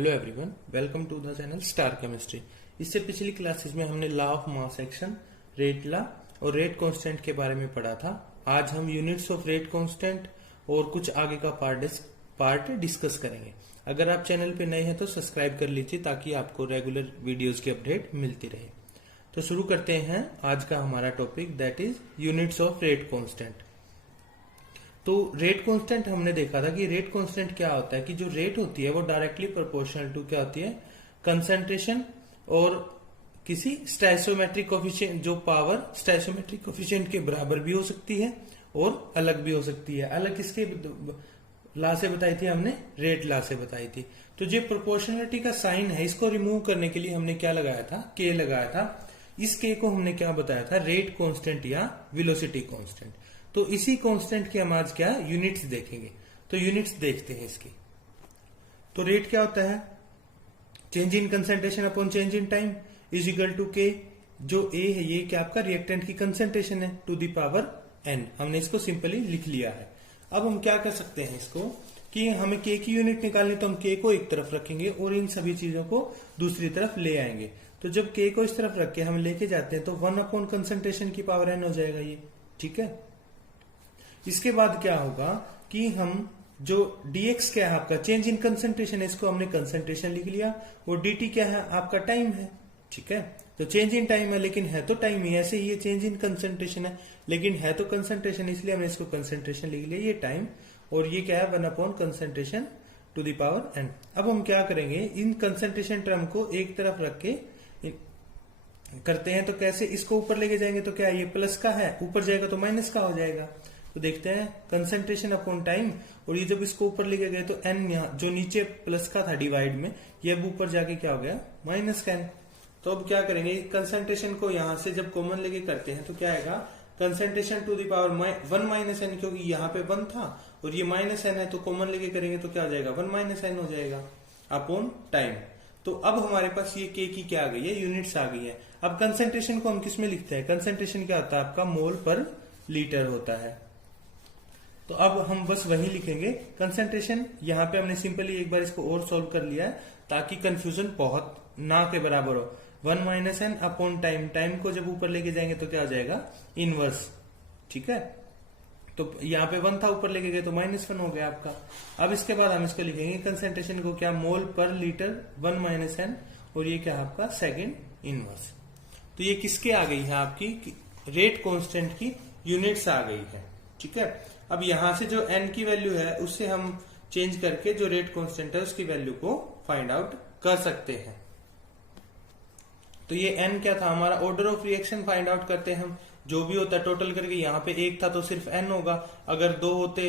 Hello everyone, welcome to the channel Star Chemistry. इससे पिछली classes में हमने law of mass action, rate law और रेट कांस्टेंट के बारे में पढ़ा था। आज हम यूनिट्स ऑफ रेट कांस्टेंट और कुछ आगे का पार्ट डिस्कस करेंगे। अगर आप चैनल पे नए हैं तो सब्सक्राइब कर लीजिए ताकि आपको रेगुलर वीडियोस की अपडेट मिलती रहे। तो शुरू करते हैं आज का हमारा topic, that is units of rate constant. तो रेट कांस्टेंट हमने देखा था कि रेट कांस्टेंट क्या होता है कि जो रेट होती है वो डायरेक्टली प्रोपोर्शनल टू क्या होती है, कंसंट्रेशन और किसी स्टैचोमेट्रिक कोफिशिएंट, जो पावर स्टैचोमेट्रिक कोफिशिएंट के बराबर भी हो सकती है और अलग भी हो सकती है। अलग किसके लॉ से बताई थी हमने, रेट लॉ से बताई थी। तो जो प्रोपोर्शनलिटी का साइन है इसको रिमूव करने के लिए हमने क्या लगाया था, के लगाया था। इस के को हमने क्या बताया था, रेट कांस्टेंट या वेलोसिटी कांस्टेंट। तो इसी कांस्टेंट की हम आज क्या यूनिट्स देखेंगे। तो यूनिट्स देखते हैं इसकी। तो रेट क्या होता है, change in concentration upon change in time is equal to K. जो ए है ये क्या आपका रिएक्टेंट की कंसंट्रेशन है टू द पावर एन। हमने इसको सिंपली लिख लिया है। अब हम क्या कर सकते हैं इसको कि हमें के की यूनिट निकालनी, तो हम के को एक तरफ रखेंगे और इन सभी चीजों को दूसरी तरफ ले आएंगे। तो जब के को इस तरफ रख के हम लेके जाते हैं तो 1 अपॉन कंसंट्रेशन की पावर एन हो जाएगा ये, ठीक है। इसके बाद क्या होगा कि हम जो dx क्या है आपका चेंज इन कंसंट्रेशन है, इसको हमने कंसंट्रेशन लिख लिया, और dt क्या है आपका टाइम है, ठीक है। तो चेंज इन टाइम है लेकिन है तो टाइम ही, ऐसे ही ये चेंज इन कंसंट्रेशन है लेकिन है तो कंसंट्रेशन, इसलिए हमने इसको कंसंट्रेशन लिख लिया, ये टाइम, और ये क्या है 1 upon concentration to the power n. अब हम क्या करेंगे, इन कंसंट्रेशन टर्म को एक तरफ रख के करते हैं। तो कैसे, इसको ऊपर लेके जाएंगे तो क्या ये प्लस का है, ऊपर जाएगा तो माइनस का हो जाएगा। तो देखते हैं कंसंट्रेशन अपॉन टाइम, और ये जब इसको ऊपर लेके गए तो एन यहाँ जो नीचे प्लस का था डिवाइड में, ये अब ऊपर जाके क्या हो गया माइनस का एन। तो अब क्या करेंगे, कंसंट्रेशन को यहां से जब कॉमन लेके करते हैं तो क्या आएगा, concentration to the power 1 minus n, क्योंकि यहाँ पे 1 था और ये माइनस एन है, तो कॉमन लेके करेंगे तो क्या हो जाएगा 1 माइनस एन हो जाएगा अपॉन टाइम। तो अब हमारे पास ये के की क्या आ गई है, यूनिट्स आ गई है। अब कंसंट्रेशन को हम किस में लिखते हैं, कंसंट्रेशन क्या होता है आपका मोल पर लीटर होता है। तो अब हम बस वही लिखेंगे कंसंट्रेशन। यहाँ पे हमने सिंपली एक बार इसको और सॉल्व कर लिया है ताकि कंफ्यूजन बहुत ना के बराबर हो। 1 minus n upon time, time को जब ऊपर लेके जाएंगे तो क्या हो जाएगा इनवर्स, ठीक है। तो यहाँ पे 1 था, ऊपर लेके गए तो -1 हो गया आपका। अब इसके बाद हम इसको लिखेंगे कंसंट्रेशन को क्या, मोल पर लीटर 1 माइनस एन, और ये क्या आपका सेकेंड इनवर्स। तो ये किसके आ गई है, आपकी रेट कांस्टेंट की यूनिट्स आ गई है, ठीक है। अब यहां से जो n की वैल्यू है उससे हम चेंज करके जो रेट कांस्टेंट है उसकी वैल्यू को फाइंड आउट कर सकते हैं। तो ये n क्या था हमारा, order of reaction find out करते हैं हम। जो भी होता है टोटल करके, यहाँ पे 1 था तो सिर्फ n होगा, अगर 2 होते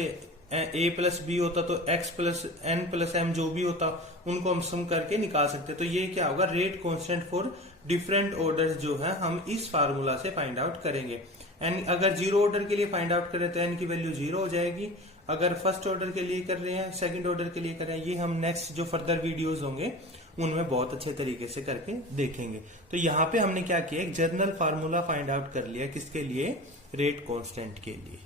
a प्लस b होता तो x plus n plus m जो भी होता उनको हम सम करके निकाल सकते। तो ये क्या होगा, rate constant for different orders जो है हम इस फार्मूला से फाइंड आउट करेंगे। एन अगर 0 ऑर्डर के लिए फाइंड आउट करें तो एन की वैल्यू 0 हो जाएगी। अगर फर्स्ट ऑर्डर के लिए कर रहे हैं, सेकंड ऑर्डर के लिए कर रहे हैं, ये हम नेक्स्ट जो फर्दर वीडियोस होंगे उनमें बहुत अच्छे तरीके से करके देखेंगे। तो यहाँ पे हमने क्या किया, एक जनरल फार्मूला फाइंड आउट कर लिया, किसके लिए, रेट कांस्टेंट के लिए।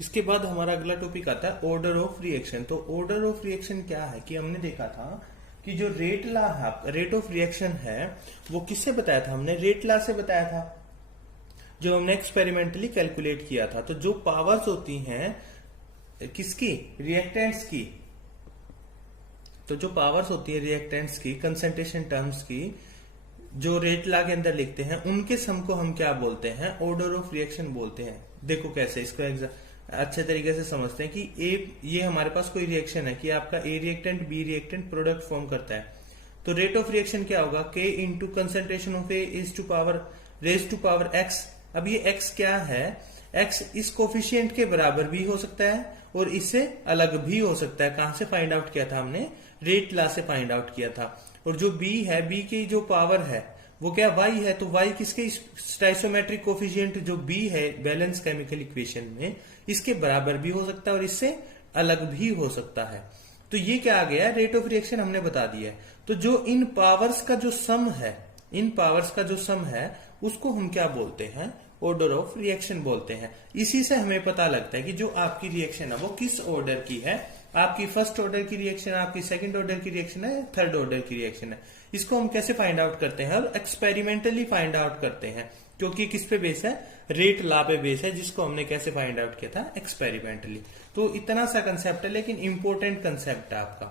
इसके बाद हमारा अगला टॉपिक आता है ऑर्डर ऑफ रिएक्शन। तो ऑर्डर ऑफ रिएक्शन क्या है कि हमने देखा था कि जो रेट लॉ है, रेट ऑफ रिएक्शन है, वो किससे बताया था हमने, रेट लॉ से बताया था, जो हमने एक्सपेरिमेंटली कैलकुलेट किया था। तो जो पावर्स होती हैं किसकी, रिएक्टेंट्स की, तो जो पावर्स होती है रिएक्टेंट्स की कंसंट्रेशन टर्म्स की, जो रेट लॉ के अंदर लिखते हैं, उनके सम को हम क्या बोलते हैं, ऑर्डर ऑफ रिएक्शन बोलते हैं। देखो कैसे इसको अच्छे तरीके से समझते हैं कि ये हमारे पास कोई रिएक्शन है कि आपका A reactant B reactant product form करता है। तो रेट ऑफ रिएक्शन क्या होगा, K into concentration of A is to power raise to power X. अब ये x क्या है, x इस कोफिशिएंट के बराबर भी हो सकता है और इससे अलग भी हो सकता है। कहां से फाइंड आउट किया था हमने, रेट लॉ से फाइंड आउट किया था। और जो b है, b की जो पावर है वो क्या y है, तो y किसके स्टैचोमेट्रिक कोफिशिएंट जो b है बैलेंस केमिकल इक्वेशन में, इसके बराबर भी हो सकता है और इससे अलग भी हो सकता है। तो ये क्या आ गया, रेट ऑफ रिएक्शन हमने बता दिया है। तो जो इन पावर्स का जो सम है, इन पावर्स का जो सम है उसको हम क्या बोलते हैं, ऑर्डर ऑफ रिएक्शन बोलते हैं। इसी से हमें पता लगता है कि जो आपकी रिएक्शन है वो किस ऑर्डर की है, आपकी फर्स्ट ऑर्डर की रिएक्शन है, आपकी सेकंड ऑर्डर की रिएक्शन है, थर्ड ऑर्डर की रिएक्शन है। इसको हम कैसे फाइंड आउट करते हैं? और एक्सपेरिमेंटली फाइंड आउट करते हैं, क्योंकि किस पे बेस है? रेट लॉ पे बेस है, जिसको हमने कैसे फाइंड आउट किया था? एक्सपेरिमेंटली। तो इतना सा कंसेप्ट है, लेकिन इंपॉर्टेंट कंसेप्ट है आपका।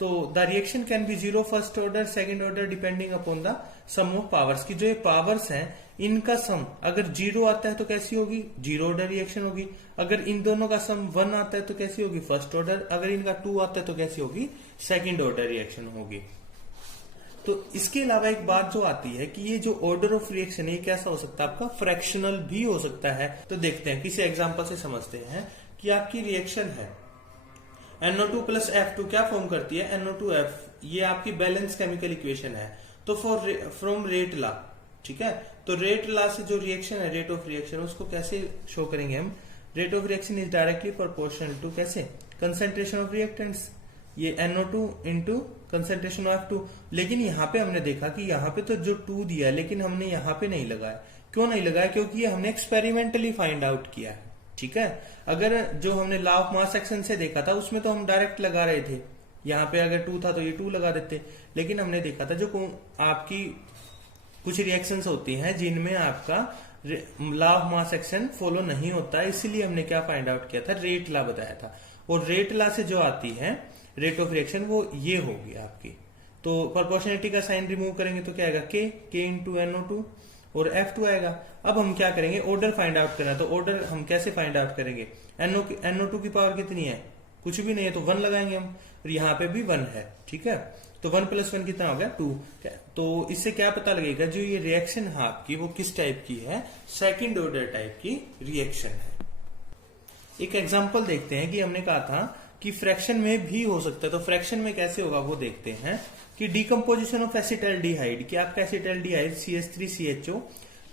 तो the reaction can be zero first order, second order, depending upon the sum of powers. की जो ये पावर्स हैं इनका सम अगर जीरो आता है तो कैसी होगी? जीरो ऑर्डर रिएक्शन होगी। अगर इन दोनों का सम 1 आता है तो कैसी होगी? First order. अगर इनका 2 आता है तो कैसी होगी? सेकंड ऑर्डर रिएक्शन होगी। तो इसके अलावा एक बात जो आती है कि ये जो ऑर्डर ऑफ रिएक्शन है ये कैसा हो सकता है? आपका फ्रैक्शनल भी हो सकता है। तो देखते हैं, किसी एग्जांपल से समझते हैं कि आपकी रिएक्शन है NO2 प्लस F2 क्या फॉर्म करती है? NO2F। ये आपकी बैलेंस केमिकल इक्वेशन है। तो फ्रॉम रेट लॉ, ठीक है, तो रेट लॉ से जो रिएक्शन है, रेट ऑफ रिएक्शन, उसको कैसे शो करेंगे हम? Rate of reaction is directly proportional to कैसे? कंसेंट्रेशन ऑफ रिएक्टेंट्स, ये NO2 into concentration of F2। लेकिन यहाँ पे हमने देखा कि यहाँ पे तो जो 2 दिया है, लेकिन हमने यहाँ पे नहीं लगाया। क्यों नहीं लगाया? क्योंकि ये हमने एक्सपेरिमेंटली फाइंड आउट किया है, ठीक है। अगर जो हमने लॉ ऑफ मास एक्शन से देखा था उसमें तो हम डायरेक्ट लगा रहे थे, यहाँ पे अगर 2 था तो ये 2 लगा देते। लेकिन हमने देखा था जो आपकी कुछ रिएक्शंस होती हैं जिनमें आपका law of mass action follow नहीं होता है, इसीलिए हमने क्या फाइंड आउट किया था? रेट लॉ बताया था। और रेट लॉ से जो आती है रेट ऑफ रिएक्शन वो ये होगी आपकी। तो प्रोपोर्शनलिटी का साइन रिमूव करेंगे तो क्या आएगा? के इंटू NO2 और F2 आएगा। अब हम क्या करेंगे? ऑर्डर फाइंड आउट करना है। तो ऑर्डर हम कैसे फाइंड आउट करेंगे? NO2 की पावर कितनी है? कुछ भी नहीं है, तो 1 लगाएंगे हम। और यहाँ पे भी 1 है, ठीक है। तो 1 + 1 कितना हो गया? 2। तो इससे क्या पता लगेगा जो ये रिएक्शन है आपकी वो किस टाइप की है? सेकंड ऑर्डर टाइप की रिएक्शन है। एक एग्जांपल देखते हैं कि हमने कहा था कि फ्रैक्शन में भी हो सकता है। तो फ्रैक्शन में कैसे होगा वो देखते हैं कि डिकम्पोजिशन ऑफ एसिटाल्डिहाइड, कि आपका एसिटाल्डिहाइड CH3CHO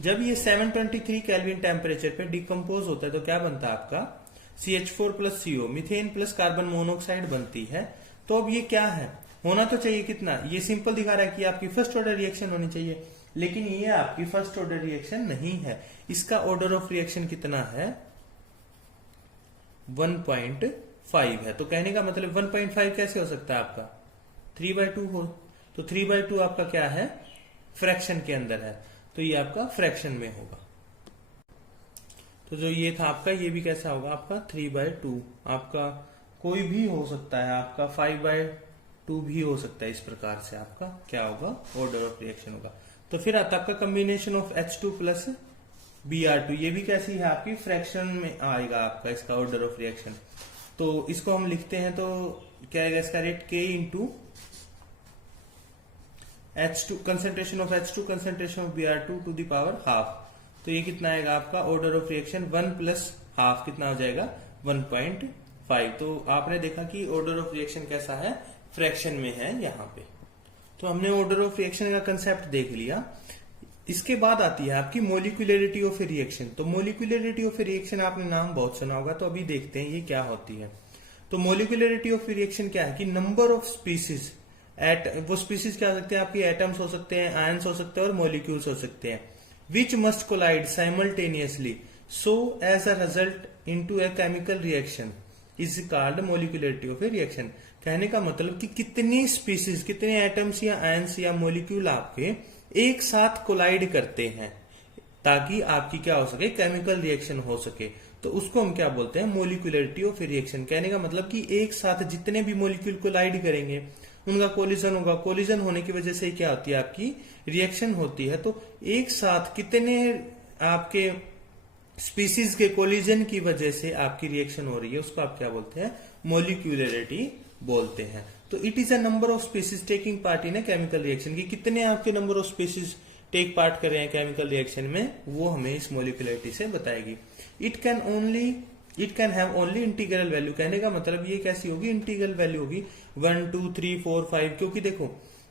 जब ये 723 केल्विन टेम्परेचर पे डिकम्पोज होता है तो क्या बनता है आपका? CH4 + CO, methane plus carbon monoxide बनती है। तो अब ये क्या है? होना तो चाहिए कितना? ये सिंपल दिखा रहा है कि आपकी फर्स्ट ऑर्डर रिएक्शन होनी चाहिए, लेकिन ये आपकी फर्स्ट ऑर्डर रिएक्शन नहीं है। इसका ऑर्डर ऑफ रिएक्शन कितना है? 1.5 है। तो कहने का मतलब 1.5 कैसे हो सकता है आपका? 3/2 हो। तो 3/2 आपका क्या है? फ्रैक्शन के अंदर है, तो ये आपका फ्रैक्शन में होगा। तो जो ये था आपका, ये भी कैसा होगा आपका? 3/2। आपका कोई भी हो सकता है, आपका 5/2 भी हो सकता है। इस प्रकार से आपका क्या होगा? ऑर्डर ऑफ रिएक्शन होगा। तो फिर आता है आपका combination of H2 plus Br2। ये भी कैसी है आपकी? फ्रैक्शन में आएगा आपका इसका ऑर्डर ऑफ रिएक्शन। तो इसको हम लिखते हैं तो क्या आएगा इसका rate? K into H2, concentration of H2 concentration of Br2 to the power half. तो ये कितना आएगा आपका ऑर्डर ऑफ रिएक्शन? 1 + हाफ कितना हो जाएगा? 1.5। तो आपने देखा कि ऑर्डर ऑफ रिएक्शन कैसा है? फ्रैक्शन में है यहाँ पे। तो हमने ऑर्डर ऑफ रिएक्शन का कंसेप्ट देख लिया। इसके बाद आती है आपकी मोलिकुलरिटी ऑफ ए रिएक्शन। तो मोलिकुलरिटी ऑफ ए रिएक्शन आपने नाम बहुत सुना होगा, तो अभी देखते हैं ये क्या होती है। तो मोलिकुलरिटी ऑफ रिएक्शन क्या है कि नंबर ऑफ स्पीसीज, वो स्पीसीज क्या हो सकते हैं? आपकी एटम्स हो सकते हैं, आयंस हो सकते हैं और मॉलिक्यूल्स हो सकते हैं। Which must collide simultaneously so as a result into a chemical reaction is called molecularity of a reaction. कहने का मतलब कि कितनी स्पीसीज, कितने एटम्स या आयंस या मॉलिक्यूल आपके एक साथ कोलाइड करते हैं ताकि आपकी क्या हो सके? केमिकल रिएक्शन हो सके। तो उसको हम क्या बोलते हैं? Molecularity of reaction. कहने का मतलब कि एक साथ जितने भी मॉलिक्यूल कोलाइड करेंगे उनका कोलिजन होगा। कोलिजन होने की वजह से क्या होती है? आपकी रिएक्शन होती है। तो एक साथ कितने आपके स्पीसीज के कोलिजन की वजह से आपकी रिएक्शन हो रही है, उसको आप क्या बोलते हैं? मोलिकुलरिटी बोलते हैं। तो it is a number of species taking part in a chemical reaction, की कितने आपके number of species take part कर रहे हैं केमिकल रिएक्शन में, वो हमें इस मोलिकुलरिटी से बताएगी। It can have only integral value. कहने का मतलब ये कैसी होगी? इंटीग्रल वैल्यू होगी 1 2 3 4 5। क्योंकि देखो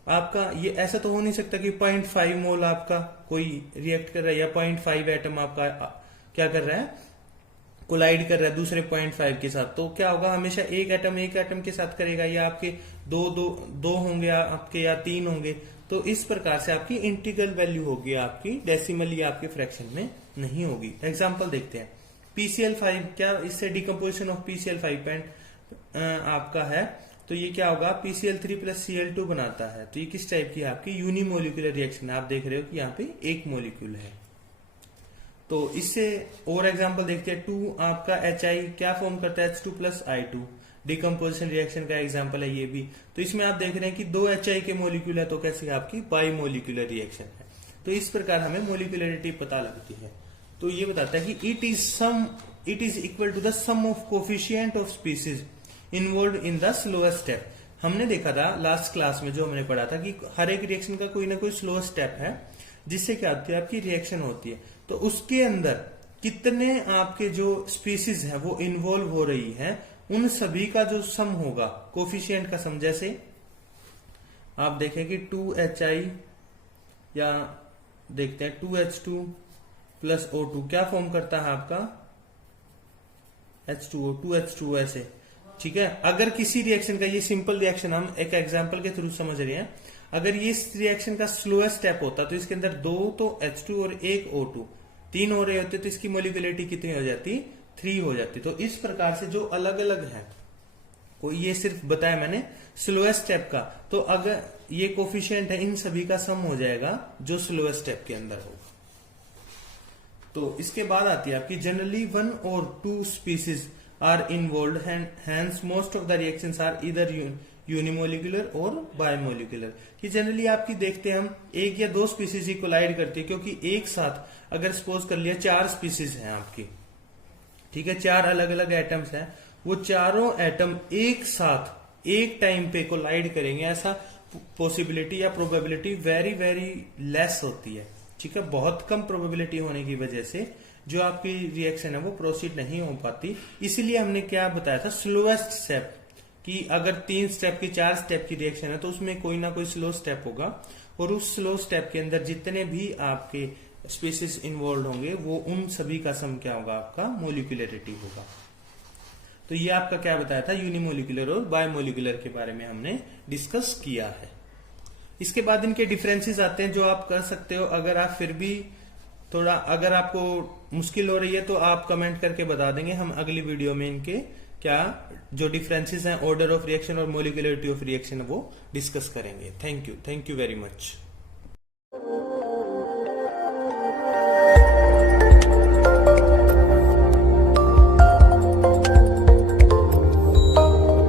आपका ये ऐसा तो हो नहीं सकता कि 0.5 मोल आपका कोई रिएक्ट कर रहा है या 0.5 एटम आपका क्या कर रहा है? कोलाइड कर रहा है दूसरे 0.5 के साथ। तो क्या होगा? हमेशा एक एटम के साथ करेगा, या आपके दो होंगे आपके, या 3 होंगे। तो इस प्रकार से आपकी इंटीग्रल वैल्यू होगी आपकी, डेसिमल या आपके फ्रैक्शन में नहीं होगी। एग्जांपल देखते हैं। PCl5, क्या इससे डिकम्पोजिशन ऑफ PCl5 आपका है, तो ये क्या होगा, PCl3 प्लस Cl2 बनाता है। तो ये किस टाइप की आपकी यूनिमोलिकुलर रिएक्शन है। आप देख रहे हो कि यहाँ पे एक मोलिक्यूल है। तो इससे और एग्जांपल देखते हैं। 2 आपका HI क्या फॉर्म करता है, H2 plus I2, decomposition reaction का एग्जांपल है ये भी। तो इसमें आप देख रहे हैं कि 2 HI के मोलिक्यूल है, तो कैसे आपकी बाइमोलिकुलर रिएक्शन है। तो इस प्रकार हमें मोलिकुलरिटी पता लगती है। तो ये बताता है कि it is equal to the sum of coefficient of species involve in the slowest step. हमने देखा था लास्ट क्लास में, जो हमने पढ़ा था कि हर एक रिएक्शन का कोई ना कोई स्लो स्टेप है जिससे क्या होती है, आपकी रिएक्शन होती है। तो उसके अंदर कितने आपके जो स्पीसीज है वो इन्वॉल्व हो रही है, उन सभी का जो सम होगा, कोफिशिएंट का सम। जैसे आप देखें कि 2HI या देखते हैं 2H2 प्लस O2 क्या फॉर्म करता है आपका, H2O, 2H2O ऐसे, ठीक है। अगर किसी रिएक्शन का, ये सिंपल रिएक्शन हम एक एग्जांपल के थ्रू समझ रहे हैं, अगर ये इस रिएक्शन का स्लोएस्ट स्टेप होता तो इसके अंदर 2 तो H2 और 1 O2, 3 हो रहे होते तो इसकी मोलिकुलरिटी कितनी हो जाती, 3 हो जाती। तो इस प्रकार से जो अलग अलग है, कोई ये सिर्फ बताया मैंने स्लोएस्ट स्टेप का, तो अगर ये कोफिशिएंट है, इन सभी का सम हो जाएगा जो स्लोएस्ट स्टेप के अंदर होगा। तो इसके बाद आती है आपकी जनरली 1 और 2 species are involve, hence most of the reactions are इधर यूनिमोलिकुलर और बायोमोलिकुलर। कि जनरली आपकी देखते हैं हम 1 या 2 स्पीसीज ही कोलाइड करती है, क्योंकि एक साथ अगर सपोज कर लिया 4 स्पीसीज हैं आपकी, ठीक है, 4 अलग अलग एटम्स हैं, वो चारों एटम एक साथ एक टाइम पे कोलाइड करेंगे, ऐसा पॉसिबिलिटी या प्रोबेबिलिटी वेरी वेरी लेस होती है, ठीक है। बहुत कम प्रोबेबिलिटी होने की वजह से जो आपकी रिएक्शन है वो प्रोसीड नहीं हो पाती। इसीलिए हमने क्या बताया था, स्लोएस्ट स्टेप, कि अगर 3 स्टेप की 4 स्टेप की रिएक्शन है तो उसमें कोई ना कोई स्लो स्टेप होगा, और उस स्लो स्टेप के अंदर जितने भी आपके स्पीसीज इन्वॉल्व होंगे वो उन सभी का सम क्या होगा, आपका मोलिकुलरिटी होगा। तो ये आपका क्या बताया था, यूनिमोलिकुलर और बायोमोलिकुलर के बारे में हमने डिस्कस किया है। इसके बाद इनके डिफरेंसेस आते हैं जो आप कर सकते हो। अगर आप फिर भी थोड़ा, अगर आपको मुश्किल हो रही है तो आप कमेंट करके बता देंगे, हम अगली वीडियो में इनके क्या जो डिफरेंसेस हैं, ऑर्डर ऑफ रिएक्शन और मोलिकुलरिटी ऑफ रिएक्शन, वो डिस्कस करेंगे। Thank you very much.